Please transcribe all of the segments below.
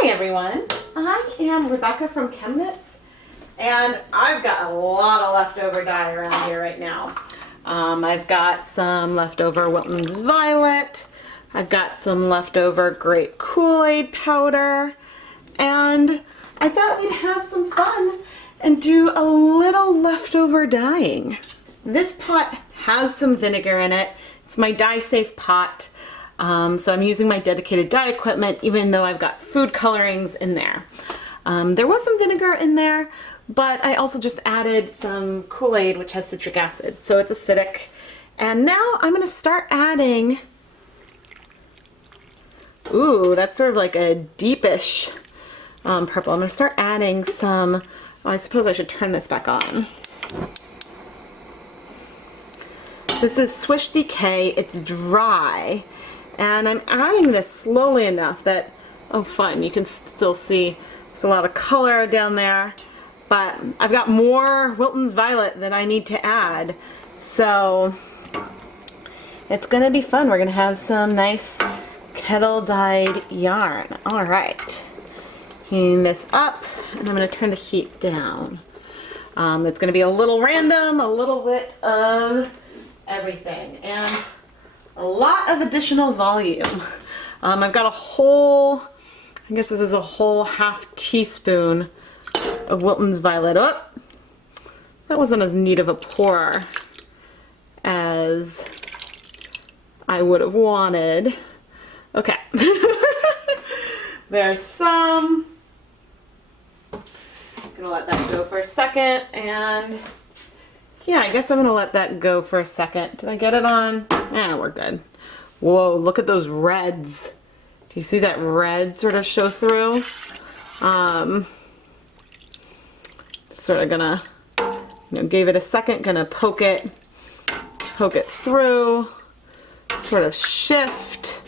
Hi everyone, I am Rebecca from ChemKnits, and I've got a lot of leftover dye around here right now. I've got some leftover Wilton's Violet, I've got some leftover grape KoolAid powder, and I thought we'd have some fun and do a little leftover dyeing. This pot has some vinegar in it. It's my dye safe pot. So I'm using my dedicated dye equipment even though I've got food colorings in there. There was some vinegar in there, but I also just added some KoolAid, which has citric acid, so it's acidic. And now I'm going to start adding, ooh, that's sort of like a deepish purple. I'm going to start adding some, oh, I suppose I should turn this back on. This is Swish DK, it's dry. And I'm adding this slowly enough that, oh fun, you can still see there's a lot of color down there. But I've got more Wilton's Violet that I need to add. So it's going to be fun. We're going to have some nice kettle dyed yarn. Alright. Heating this up, and I'm going to turn the heat down. It's going to be a little random, a little bit of everything. And a lot of additional volume. I've got a whole, I guess this is a whole half teaspoon of Wilton's Violet. Oh, that wasn't as neat of a pour as I would have wanted. Okay. There's some. I'm gonna let that go for a second, and yeah, I guess I'm gonna let that go for a second. Did I get it on? Yeah, we're good. Whoa, look at those reds. Do you see that red sort of show through? Sort of gonna, gave it a second, gonna poke it through, sort of shift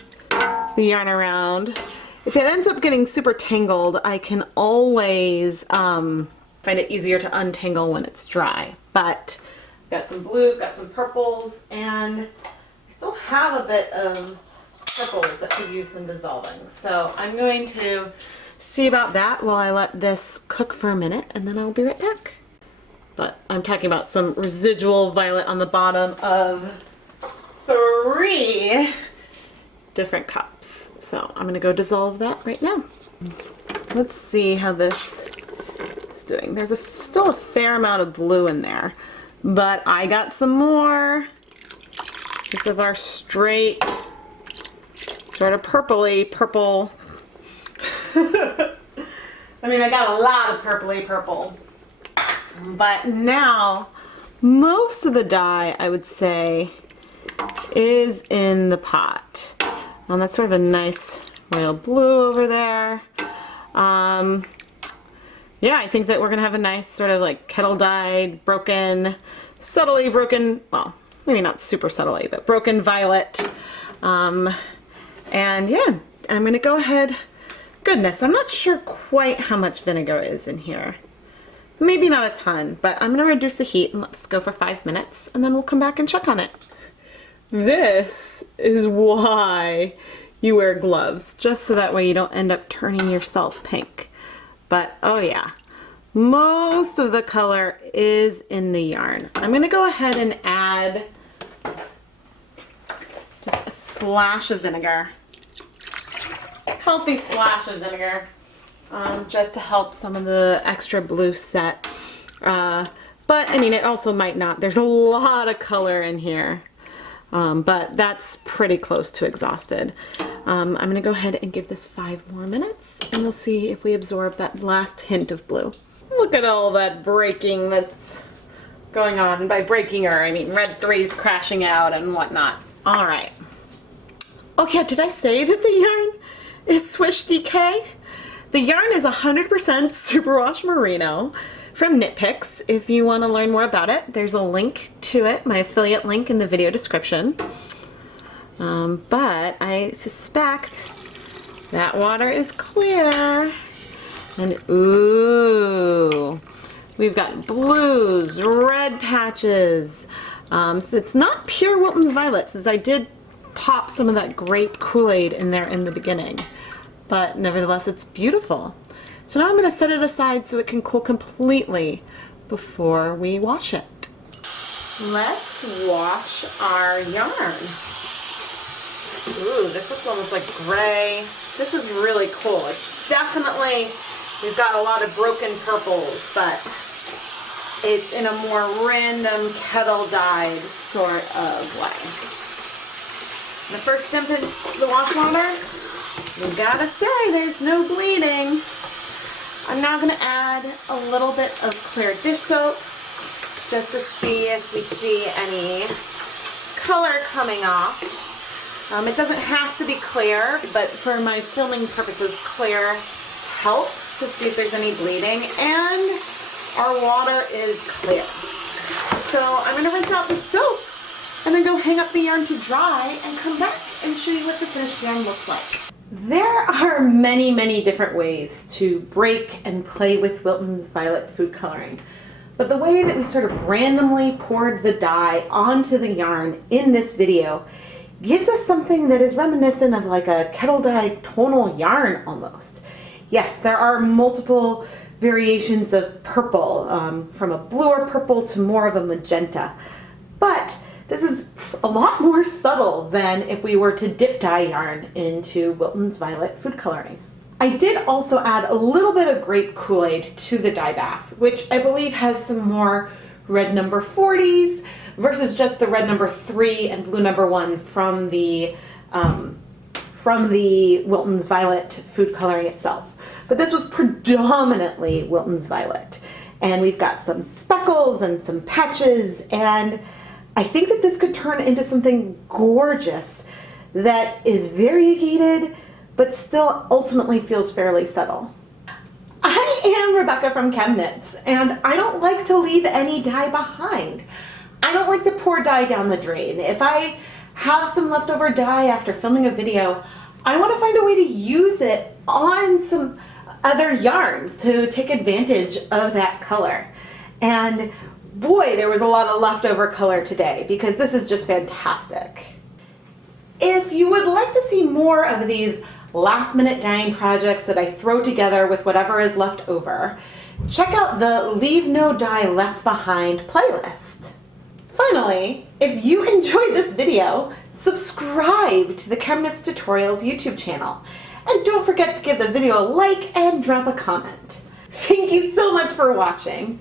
the yarn around. If it ends up getting super tangled, I can always find it easier to untangle when it's dry. But got some blues, got some purples, and I still have a bit of purples that could use some dissolving. So I'm going to see about that while I let this cook for a minute, and then I'll be right back. But I'm talking about some residual violet on the bottom of 3 different cups. So I'm going to go dissolve that right now. Let's see how this is doing. There's still a fair amount of blue in there. But I got some more. This is our straight, sort of purpley purple. I mean, I got a lot of purpley purple. But now, most of the dye, I would say, is in the pot. That's sort of a nice royal blue over there. Yeah, I think that we're gonna have a nice sort of like kettle dyed, broken, subtly broken, well, maybe not super subtly, but broken violet. And yeah, I'm gonna go ahead, goodness, I'm not sure quite how much vinegar is in here. Maybe not a ton, but I'm gonna reduce the heat and let this go for 5 minutes, and then we'll come back and check on it. This is why you wear gloves, just so that way you don't end up turning yourself pink. But oh yeah, most of the color is in the yarn. I'm going to go ahead and add just a splash of vinegar, healthy splash of vinegar, just to help some of the extra blue set. But I mean, it also might not. There's a lot of color in here. But that's pretty close to exhausted. I'm going to go ahead and give this 5 more minutes, and we'll see if we absorb that last hint of blue. Look at all that breaking that's going on. And by breaking, I mean red 3's crashing out and whatnot. All right. Okay, did I say that the yarn is Swish DK? The yarn is 100% superwash merino from Knit Picks. If you want to learn more about it, there's a link to it, my affiliate link in the video description. But I suspect that water is clear. And ooh, we've got blues, red patches. So it's not pure Wilton's Violet, since I did pop some of that grape KoolAid in there in the beginning. but nevertheless it's beautiful. So now I'm going to set it aside so it can cool completely before we wash it. Let's wash our yarn. Ooh, this looks almost like gray. This is really cool. It's definitely, we've got a lot of broken purples, but it's in a more random kettle dyed sort of way. The first dip in the wash water, you gotta say there's no bleeding. I'm now gonna add a little bit of clear dish soap just to see if we see any color coming off. It doesn't have to be clear, but for my filming purposes, clear helps to see if there's any bleeding, and our water is clear. So I'm going to rinse out the soap and then go hang up the yarn to dry and come back and show you what the finished yarn looks like. There are many, many different ways to break and play with Wilton's Violet food coloring. But the way that we sort of randomly poured the dye onto the yarn in this video gives us something that is reminiscent of like a kettle dyed tonal yarn almost. Yes, there are multiple variations of purple, from a bluer purple to more of a magenta, but this is a lot more subtle than if we were to dip dye yarn into Wilton's Violet food coloring. I did also add a little bit of grape KoolAid to the dye bath, which I believe has some more red number 40s versus just the red number 3 and blue number 1 from the Wilton's Violet food coloring itself. But this was predominantly Wilton's Violet. And we've got some speckles and some patches, and I think that this could turn into something gorgeous that is variegated but still ultimately feels fairly subtle. I am Rebecca from ChemKnits, and I don't like to leave any dye behind. I don't like to pour dye down the drain. If I have some leftover dye after filming a video, I want to find a way to use it on some other yarns to take advantage of that color. And boy, there was a lot of leftover color today because this is just fantastic. If you would like to see more of these last minute dyeing projects that I throw together with whatever is left over, check out the Leave No Dye Left Behind playlist. Finally, if you enjoyed this video, subscribe to the ChemKnits Tutorials YouTube channel. And don't forget to give the video a like and drop a comment. Thank you so much for watching.